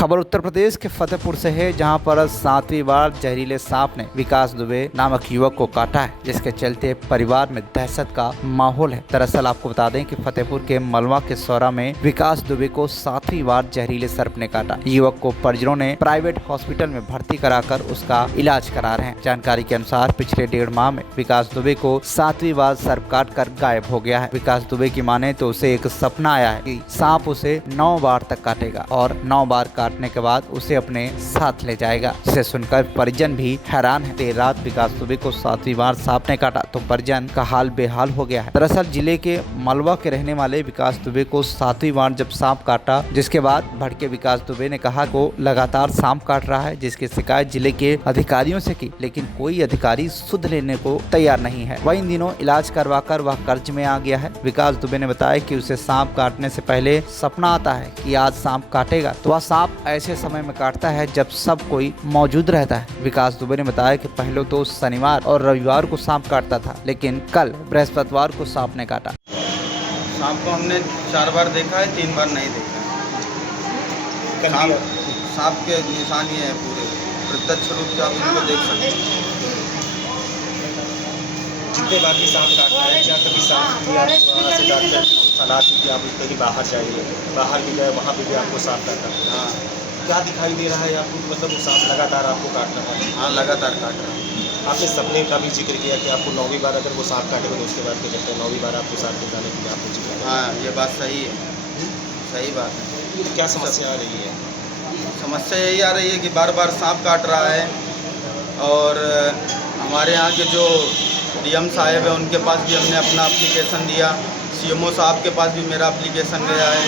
खबर उत्तर प्रदेश के फतेहपुर से है, जहां पर 7वीं बार जहरीले सांप ने विकास दुबे नामक युवक को काटा है, जिसके चलते परिवार में दहशत का माहौल है। दरअसल आपको बता दें कि फतेहपुर के मलवा के सौरा में विकास दुबे को 7वीं बार जहरीले सर्प ने काटा। युवक को परिजनों ने प्राइवेट हॉस्पिटल में भर्ती कराकर उसका इलाज करा रहे हैं। जानकारी के अनुसार पिछले 1.5 माह में विकास दुबे को 7वीं बार सर्प काट कर गायब हो गया है। विकास दुबे की माने तो उसे एक सपना आया है कि सांप उसे 9 बार तक काटेगा और 9 बार काटने के बाद उसे अपने साथ ले जाएगा, जिसे सुनकर परिजन भी हैरान है। देर रात विकास दुबे को 7वीं बार सांप ने काटा तो परिजन का हाल बेहाल हो गया है। दरअसल जिले के मलवा के रहने वाले विकास दुबे को 7वीं बार जब सांप काटा, जिसके बाद भड़के विकास दुबे ने कहा को लगातार सांप काट रहा है, जिसकी शिकायत जिले के अधिकारियों से की, लेकिन कोई अधिकारी सुध लेने को तैयार नहीं है। वह इन दिनों इलाज करवाकर वह कर्ज में आ गया है। विकास दुबे ने बताया कि उसे सांप काटने से पहले सपना आता है कि आज सांप काटेगा, तो वह सांप ऐसे समय में काटता है जब सब कोई मौजूद रहता है। विकास दुबे ने बताया कि पहले तो शनिवार और रविवार को सांप काटता था, लेकिन कल बृहस्पतिवार को सांप ने काटा। सांप को हमने 4 बार देखा है, 3 बार नहीं देखा है। सांप के निशान ये है पूरे, प्रत्यक्ष रूप से आप इनको देख सकते हैं। जितने बार भी सांप काटना है, क्या कभी सांप की आप वहाँ से डॉक्टर की सलाह थी कि आप कहीं बाहर जाइए, बाहर भी गए वहाँ पे भी आपको सांप काटा? हाँ, क्या दिखाई दे रहा है आपको, मतलब वो सांप लगातार आपको काट रहा है? हाँ, लगातार काट रहा है। आपने सपने का भी जिक्र किया कि आपको 9वीं बार अगर वो सांप काटेगा तो उसके बाद क्या कहते हैं 9वीं बार आपको सांप ले जाने के लिए आपको जिक्र किया। हाँ, ये बात सही है, सही बात है। तो क्या समस्या आ रही है? समस्या यही आ रही है कि बार बार सांप काट रहा है और हमारे यहाँ के जो डीएम साहब है उनके पास भी हमने अपना एप्लीकेशन दिया, सीएमओ साहब के पास भी मेरा एप्लीकेशन गया है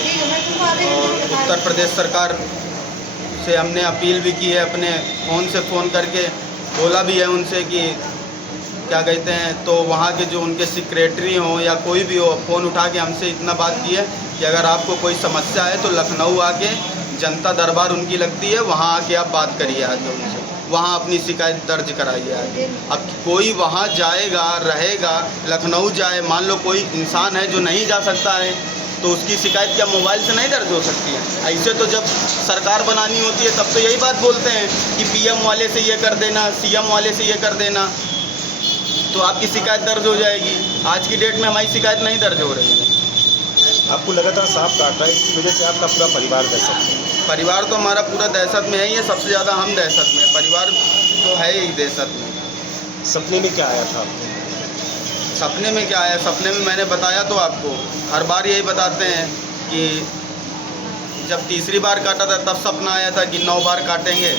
और उत्तर प्रदेश सरकार से हमने अपील भी की है, अपने फ़ोन से फ़ोन करके बोला भी है उनसे कि क्या कहते हैं, तो वहाँ के जो उनके सेक्रेटरी हों या कोई भी हो, फ़ोन उठा के हमसे इतना बात की है कि अगर आपको कोई समस्या है तो लखनऊ आके जनता दरबार उनकी लगती है, वहाँ आके आप बात करिए आके उनसे, वहाँ अपनी शिकायत दर्ज कराइए आगे। अब कोई वहाँ जाएगा, रहेगा, लखनऊ जाए, मान लो कोई इंसान है जो नहीं जा सकता है तो उसकी शिकायत क्या मोबाइल से नहीं दर्ज हो सकती है? ऐसे तो जब सरकार बनानी होती है तब तो यही बात बोलते हैं कि पीएम वाले से ये कर देना, सीएम वाले से ये कर देना, तो आपकी शिकायत दर्ज हो जाएगी। आज की डेट में हमारी शिकायत नहीं दर्ज हो रही है। आपको लगातार सांप काट रहा है, इसकी वजह से आपका पूरा परिवार दहशत में? परिवार तो हमारा पूरा दहशत में है ही है, सबसे ज़्यादा हम दहशत में, परिवार तो है ही दहशत में। सपने में क्या आया था आपको? सपने में क्या आया? सपने में मैंने बताया तो आपको, हर बार यही बताते हैं कि जब तीसरी बार काटा था तब सपना आया था कि 9 बार काटेंगे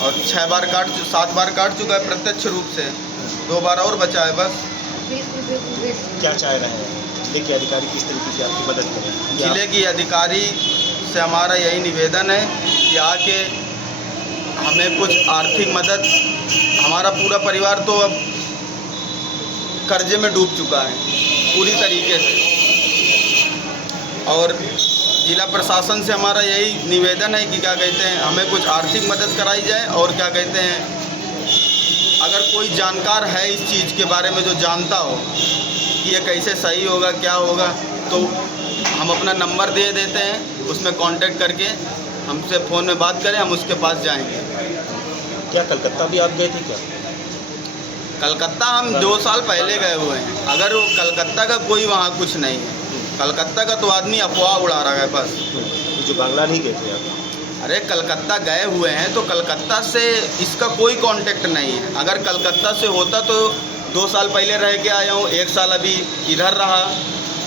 और 7 बार काट चुका है प्रत्यक्ष रूप से, 2 बार और बचा है बस। क्या चाह रहे हैं जिले के अधिकारी, किस तरीके से आपकी मदद करें? जिले की अधिकारी से हमारा यही निवेदन है कि आके हमें कुछ आर्थिक मदद, हमारा पूरा परिवार तो अब कर्जे में डूब चुका है पूरी तरीके से, और जिला प्रशासन से हमारा यही निवेदन है कि क्या कहते हैं, हमें कुछ आर्थिक मदद कराई जाए और क्या कहते हैं, अगर कोई जानकार है इस चीज़ के बारे में जो जानता हो कि ये कैसे सही होगा, क्या होगा, तो हम अपना नंबर दे देते हैं, उसमें कांटेक्ट करके हमसे फ़ोन में बात करें, हम उसके पास जाएंगे। क्या कलकत्ता भी आप गए थे क्या? कलकत्ता हम 2 साल पहले गए हुए हैं। अगर वो कलकत्ता का कोई वहाँ कुछ नहीं है, कलकत्ता का तो आदमी अफवाह उड़ा रहा है बस। तो जो बांग्ला नहीं गए थे आप? अरे कलकत्ता गए हुए हैं तो कलकत्ता से इसका कोई कांटेक्ट नहीं है। अगर कलकत्ता से होता तो 2 साल पहले रह के आया हूँ, 1 साल अभी इधर रहा,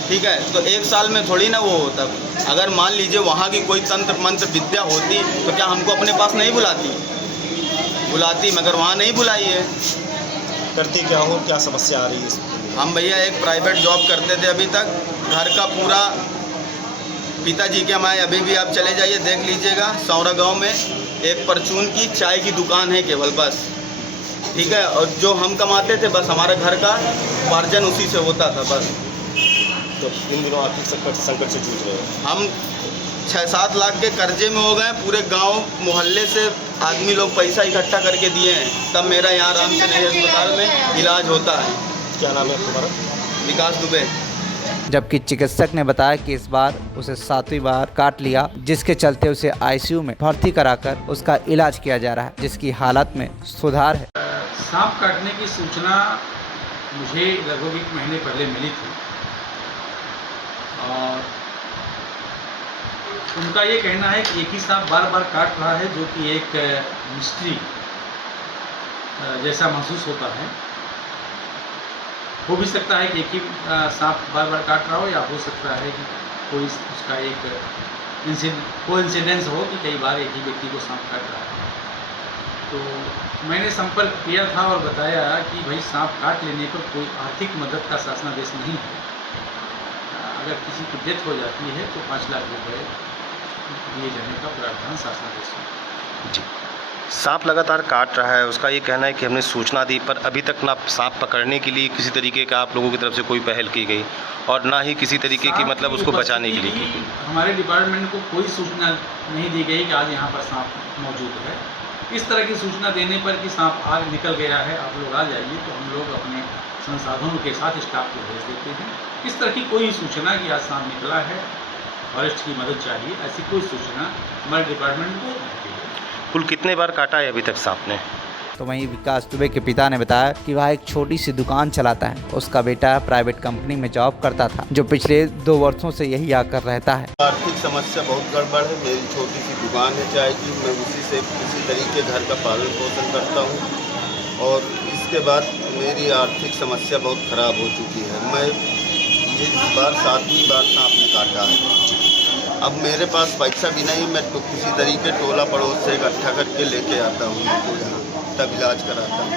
ठीक है, तो 1 साल में थोड़ी ना वो होता। अगर मान लीजिए वहाँ की कोई तंत्र मंत्र विद्या होती तो क्या हमको अपने पास नहीं बुलाती, मगर वहाँ नहीं बुलाई है। करते क्या हो, क्या समस्या आ रही है इसमें? हम भैया एक प्राइवेट जॉब करते थे अभी तक, घर का पूरा पिताजी के हमारे, अभी भी आप चले जाइए देख लीजिएगा, सौरा गांव में एक परचून की चाय की दुकान है केवल, बस, ठीक है, और जो हम कमाते थे बस हमारे घर का उपार्जन उसी से होता था बस। तो इन दिनों आर्थिक संकट से जूझ रहे हो? हम 6-7 लाख के कर्जे में हो गए, पूरे गांव मोहल्ले से आदमी लोग पैसा इकट्ठा करके दिए हैं, तब मेरा यहाँ रामचंद्र अस्पताल में इलाज होता है। क्या नाम है तुम्हारा? विकास दुबे। जबकि चिकित्सक ने बताया कि इस बार उसे 7वीं बार काट लिया, जिसके चलते उसे आईसीयू में भर्ती कराकर उसका इलाज किया जा रहा है, जिसकी हालत में सुधार है। सांप काटने की सूचना मुझे लगभग 1 महीने पहले मिली थी और उनका ये कहना है कि एक ही सांप बार बार काट रहा है, जो कि एक मिस्ट्री जैसा महसूस होता है। हो भी सकता है कि एक ही सांप बार बार काट रहा हो, या हो सकता है कि कोई उसका एक कोइंसिडेंस हो कि कई बार एक ही व्यक्ति को सांप काट रहा है। तो मैंने संपर्क किया था और बताया कि भाई सांप काट लेने पर कोई आर्थिक मदद का शासनादेश नहीं है। अगर किसी की डेथ हो जाती है तो 5 लाख रुपए दिए जाने का प्रावधान शासनादेश में। जी, सांप लगातार काट रहा है, उसका ये कहना है कि हमने सूचना दी पर अभी तक ना सांप पकड़ने के लिए किसी तरीके का आप लोगों की तरफ से कोई पहल की गई और ना ही किसी तरीके की मतलब उसको बचाने के लिए की गई। हमारे डिपार्टमेंट को कोई सूचना नहीं दी गई कि आज यहाँ पर सांप मौजूद है। इस तरह की सूचना देने पर कि सांप आग निकल गया है, आप लोग आ जाइए, तो हम लोग अपने संसाधनों के साथ स्टाफ को भेज देते हैं। इस तरह की कोई सूचना कि आज सांप निकला है, फॉरेस्ट की मदद चाहिए, ऐसी कोई सूचना हमारे डिपार्टमेंट को नहीं दी गई। कुल कितने बार काटा है अभी तक सांप ने? तो वहीं विकास दुबे के पिता ने बताया कि वह एक छोटी सी दुकान चलाता है। उसका बेटा प्राइवेट कंपनी में जॉब करता था, जो पिछले 2 वर्षों से यही आकर रहता है। आर्थिक समस्या बहुत गड़बड़ है। मेरी छोटी सी दुकान है चाय की, मैं उसी से किसी तरीके घर का पालन पोषण करता हूँ और इसके बाद मेरी आर्थिक समस्या बहुत ख़राब हो चुकी है। मैं ये इस बार 7वीं बार सांप ने काटा है। अब मेरे पास पैसा भी नहीं, मैं तो किसी तरीके टोला पड़ोस से इकट्ठा करके लेके आता हूँ उनको यहाँ, तब इलाज कराता हूँ।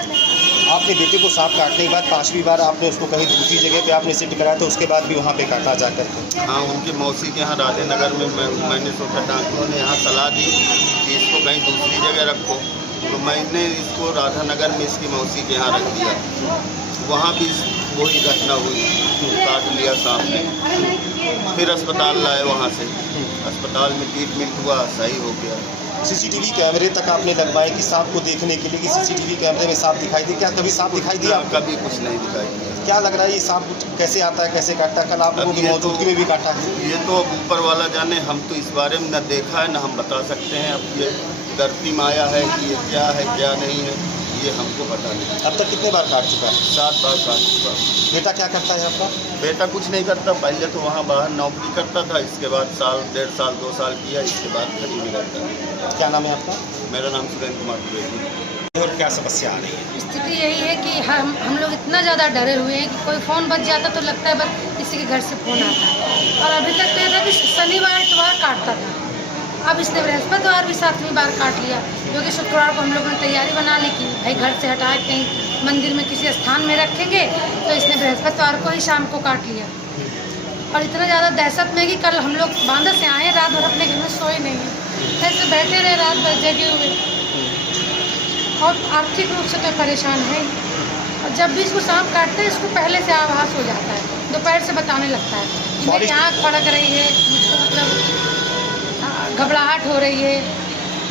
आपने बेटे को सांप काटने के बाद 5वीं बार आपने उसको कहीं दूसरी जगह पे आपने शिफ्ट कराया, तो उसके बाद भी वहाँ पे काटा जा करके? हाँ, उनकी मौसी के यहाँ राधे नगर में मैंने सोचा डॉक्टरों ने यहाँ सलाह दी कि इसको कहीं दूसरी जगह रखो, तो मैंने इसको राधा नगर में इसकी मौसी के यहाँ रख दिया। वहाँ भी वही घटना हुई, काट लिया सांप ने। फिर अस्पताल लाए, वहाँ से अस्पताल में ट्रीटमेंट हुआ, सही हो गया। सीसीटीवी कैमरे तक आपने लगवाए कि सांप को देखने के लिए कि सीसीटीवी कैमरे में सांप दिखाई दे? क्या कभी सांप दिखाई दिया? कभी कुछ नहीं दिखाई दिया। क्या लग रहा है ये सांप कैसे आता है, कैसे काटता है? कल आप लोगों की मौजूदगी में भी काटा है। ये तो अब ऊपर वाला जाने, हम तो इस बारे में न देखा है न हम बता सकते हैं। अब ये धरती माया है कि ये क्या है क्या नहीं है, ये हमको पता नहीं। अब तक कितने बार काट चुका है? 7 बार काट चुका। बेटा क्या करता है आपका? बेटा कुछ नहीं करता, पहले तो वहाँ बाहर नौकरी करता था, इसके बाद 1.5 साल किया, इसके बाद घर में रहता है। क्या नाम है आपका? मेरा नाम सुरेंद्र कुमार द्विवेदी। और क्या समस्या आ रही है? स्थिति यही है कि हम लोग इतना ज़्यादा डरे हुए हैं कि कोई फ़ोन बज जाता तो लगता है बस किसी के घर से फ़ोन आता है। और अभी तक तो ये था कि शनिवार इतवार काटता था, अब इसने बृहस्पतिवार भी 7वीं बार काट लिया, क्योंकि शुक्रवार को हम लोगों ने तैयारी बना ली कि भाई घर से हटा के कहीं मंदिर में किसी स्थान में रखेंगे, तो इसने बृहस्पतिवार को ही शाम को काट लिया। और इतना ज़्यादा दहशत में कि कल हम लोग बांदा से आए, रात भर अपने घर में सोए नहीं हैं, ऐसे बैठे रहे रात भर जगे हुए, और आर्थिक रूप से तो परेशान है। और जब भी इसको सांप काटते हैं, इसको पहले से आभास हो जाता है, दोपहर से बताने लगता है कि मेरी आँख फड़क रही है, मुझको मतलब घबराहट हो रही है,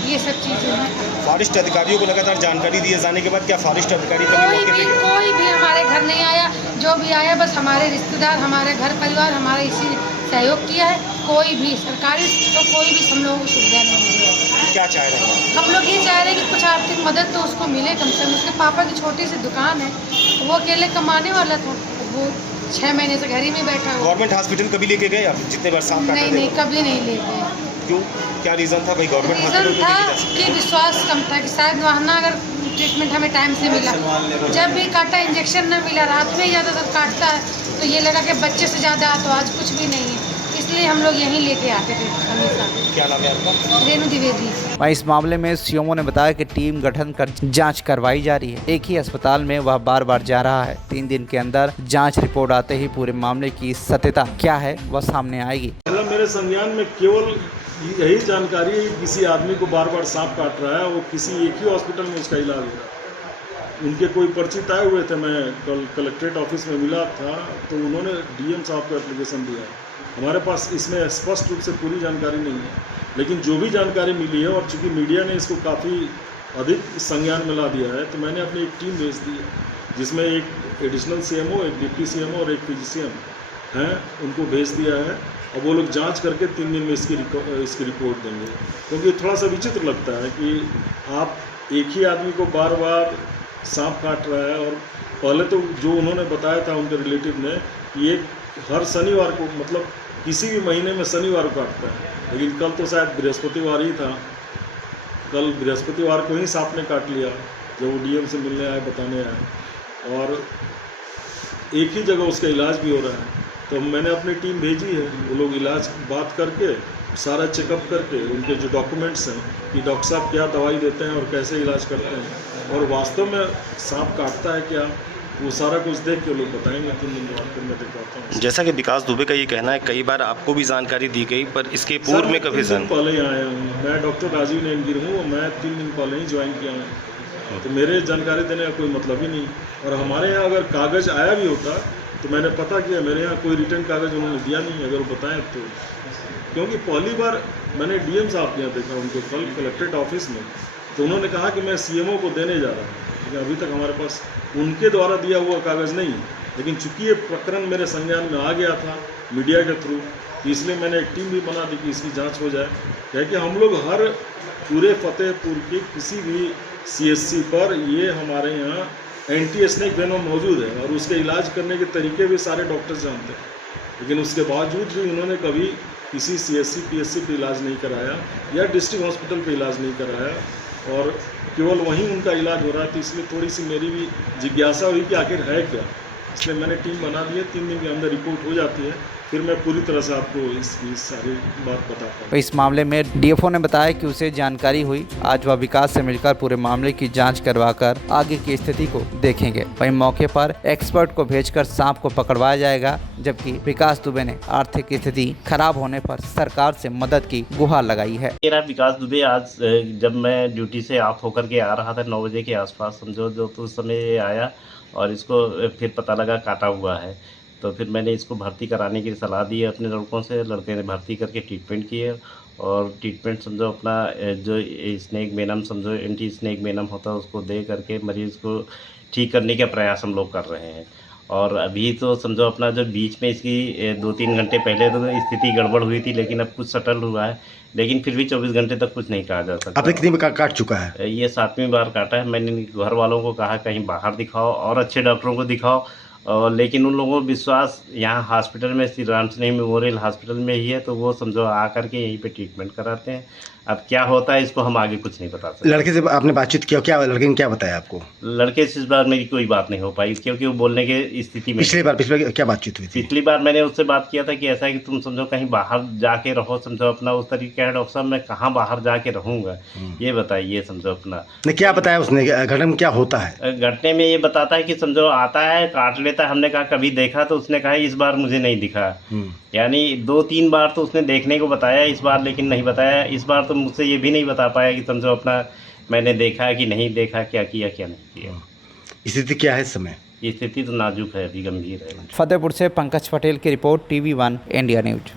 ये सब चीज़ें हैं। फॉरेस्ट अधिकारियों को लगातार जानकारी दिए जाने के बाद क्या फॉरेस्ट अधिकारी कोई भी हमारे घर नहीं आया? जो भी आया बस हमारे रिश्तेदार, हमारे घर परिवार, हमारे इसी सहयोग किया है। कोई भी सरकारी तो कोई भी हम लोगों को सुविधा नहीं मिली है। क्या चाह रहे हैं? हम लोग ये चाह रहे हैं कि कुछ आर्थिक मदद तो उसको मिले कम से कम। उसके पापा की छोटी सी दुकान है, वो अकेले कमाने वाला था, वो 6 महीने से घर ही में बैठा हुआ। गवर्नमेंट हॉस्पिटल कभी लेके गए आप जितने बार सांप काटा? नहीं, कभी नहीं ले गए। क्यों, क्या रीज़न था भाई? गवर्नमेंट रीज़न था कि विश्वास कम था कि शायद वहाँ अगर ट्रीटमेंट हमें टाइम से मिला, जब भी काटा इंजेक्शन न मिला, रात में ज़्यादातर काटता है, तो ये लगा कि बच्चे से ज़्यादा तो आज कुछ भी नहीं है, इसलिए हम लोग यहीं लेके आते थे हमेशा। क्या नाम है आपका? रेणु द्विवेदी। वहीं इस मामले में सीएमओ ने बताया कि टीम गठन कर जांच करवाई जा रही है। एक ही अस्पताल में वह बार जा रहा है। 3 दिन के अंदर जांच रिपोर्ट आते ही पूरे मामले की सत्यता क्या है वह सामने आएगी। मतलब मेरे संज्ञान में केवल यही जानकारी है कि किसी आदमी को बार सांप काट रहा है, वो किसी एक ही हॉस्पिटल में उसका इलाज हो रहा है। उनके कोई परिचित आए हुए थे, मैं कल कलेक्ट्रेट ऑफिस में मिला था, तो उन्होंने डीएम साहब को एप्लीकेशन दिया। हमारे पास इसमें स्पष्ट रूप से पूरी जानकारी नहीं है, लेकिन जो भी जानकारी मिली है, और चूँकि मीडिया ने इसको काफ़ी अधिक संज्ञान में ला दिया है, तो मैंने अपनी एक टीम भेज दी है, जिसमें एक एडिशनल सीएमओ, एक डिप्टी सीएमओ और एक फिजिशियन, हैं उनको भेज दिया है। अब वो लोग जांच करके 3 दिन में इसकी रिपोर्ट देंगे, क्योंकि थोड़ा सा विचित्र लगता है कि आप एक ही आदमी को बार बार सांप काट रहा है। और पहले तो जो उन्होंने बताया था उनके रिलेटिव ने, ये हर शनिवार को, मतलब किसी भी महीने में शनिवार को काटता है, लेकिन कल तो शायद बृहस्पतिवार ही था। कल बृहस्पतिवार को ही सांप ने काट लिया जब वो डीएम से मिलने आए, बताने आए, और एक ही जगह उसका इलाज भी हो रहा है। तो मैंने अपनी टीम भेजी है, वो लोग इलाज बात करके सारा चेकअप करके उनके जो डॉक्यूमेंट्स हैं कि डॉक्टर साहब क्या दवाई देते हैं और कैसे इलाज करते हैं और वास्तव में सांप काटता है क्या, वो सारा कुछ देख के लोग बताएंगे। 3 दिन बाद फिर मैं दिखाता हूँ। जैसा कि विकास दुबे का ये कहना है, कई बार आपको भी जानकारी दी गई, पर इसके पूर्व में कभी पहले ही आया हूँ। मैं डॉक्टर राजीव नैनगिर हूँ, मैं 3 दिन पहले ही ज्वाइन किया हूँ, तो मेरे जानकारी देने का कोई मतलब ही नहीं। और हमारे यहाँ अगर कागज़ आया भी होता तो मैंने पता किया, मेरे यहाँ कोई रिटर्न कागज़ उन्होंने दिया नहीं, अगर वो बताएं तो। क्योंकि पहली बार मैंने डीएम साहब के यहाँ देखा उनको कल कलेक्ट्रेट ऑफिस में, तो उन्होंने कहा कि मैं सीएमओ को देने जा रहा हूँ, लेकिन अभी तक हमारे पास उनके द्वारा दिया हुआ कागज़ नहीं है। लेकिन चूंकि ये प्रकरण मेरे संज्ञान में आ गया था मीडिया के थ्रू, तो इसलिए मैंने एक टीम भी बना दी कि इसकी जाँच हो जाए। क्या कि हम लोग हर पूरे फतेहपुर के किसी भी CSC पर ये हमारे यहाँ एंटी स्नेक वेनम मौजूद है और उसके इलाज करने के तरीके भी सारे डॉक्टर्स जानते हैं, लेकिन उसके बावजूद भी उन्होंने कभी किसी CSC PSC पे इलाज नहीं कराया या डिस्ट्रिक्ट हॉस्पिटल पे इलाज नहीं कराया और केवल वहीं उनका इलाज हो रहा है। तो इसलिए थोड़ी सी मेरी भी जिज्ञासा हुई कि आखिर है क्या, इसलिए मैंने टीम बना दी है। 3 दिन के अंदर रिपोर्ट हो जाती है, फिर मैं पूरी तरह से आपको इसकी सारी बात बताता हूँ। इस मामले में डीएफओ ने बताया कि उसे जानकारी हुई, आज वह विकास से मिलकर पूरे मामले की जांच करवाकर आगे की स्थिति को देखेंगे। वहीं मौके पर एक्सपर्ट को भेजकर सांप को पकड़वाया जाएगा, जबकि विकास दुबे ने आर्थिक स्थिति खराब होने पर सरकार से मदद की गुहार लगाई है। मेरा विकास दुबे आज जब मैं ड्यूटी से ऑफ होकर के आ रहा था 9 बजे के आसपास समझो, जो तो उस समय आया और इसको फिर पता लगा काटा हुआ है, तो फिर मैंने इसको भर्ती कराने की सलाह दी है अपने लड़कों से। लड़के ने भर्ती करके ट्रीटमेंट किए और ट्रीटमेंट समझो अपना जो स्नेक वेनम समझो एंटी स्नेक वेनम होता है उसको दे करके मरीज़ को ठीक करने का प्रयास हम लोग कर रहे हैं। और अभी तो समझो अपना जो बीच में इसकी 2-3 घंटे पहले तो स्थिति गड़बड़ हुई थी, लेकिन अब कुछ सेटल हुआ है, लेकिन फिर भी 24 घंटे तक कुछ नहीं कहा जा सकता। आपने कितनी बार काट चुका है? ये 7वीं बार काटा है। मैंने घर वालों को कहा कहीं बाहर दिखाओ और अच्छे डॉक्टरों को दिखाओ, लेकिन उन लोगों को विश्वास यहाँ हॉस्पिटल में श्री राम स्नेह मेमोरियल हॉस्पिटल में ही है, तो वो समझो आ करके यहीं पे ट्रीटमेंट कराते हैं। अब क्या होता है इसको हम आगे कुछ नहीं बता सकते। लड़के से आपने बातचीत किया, क्या लड़के ने क्या बताया आपको? लड़के से इस बार मेरी कोई बात नहीं हो पाई, क्योंकि वो बोलने के स्थिति में। पिछली बार क्या बातचीत हुई थी? पिछली बार मैंने उससे बात किया था कि ऐसा है कि तुम समझो कहीं बाहर जाके रहो, समझो अपना उस तरीके का। डॉक्टर साहब मैं कहाँ बाहर जाके रहूँगा, ये बताइए समझो अपना। ने क्या बताया उसने, घटना में क्या होता है? घटने में ये बताता है कि समझो आता है काट लेता है। हमने कहा कभी देखा, तो उसने कहा इस बार मुझे नहीं दिखा। यानी 2-3 बार तो उसने देखने को बताया इस बार, लेकिन नहीं बताया। इस बार तो मुझसे ये भी नहीं बता पाया कि समझो अपना मैंने देखा कि नहीं देखा, क्या किया क्या नहीं किया। स्थिति क्या है इस समय? स्थिति तो नाजुक है, अभी गंभीर है। फतेहपुर से पंकज पटेल की रिपोर्ट, TV1 इंडिया न्यूज।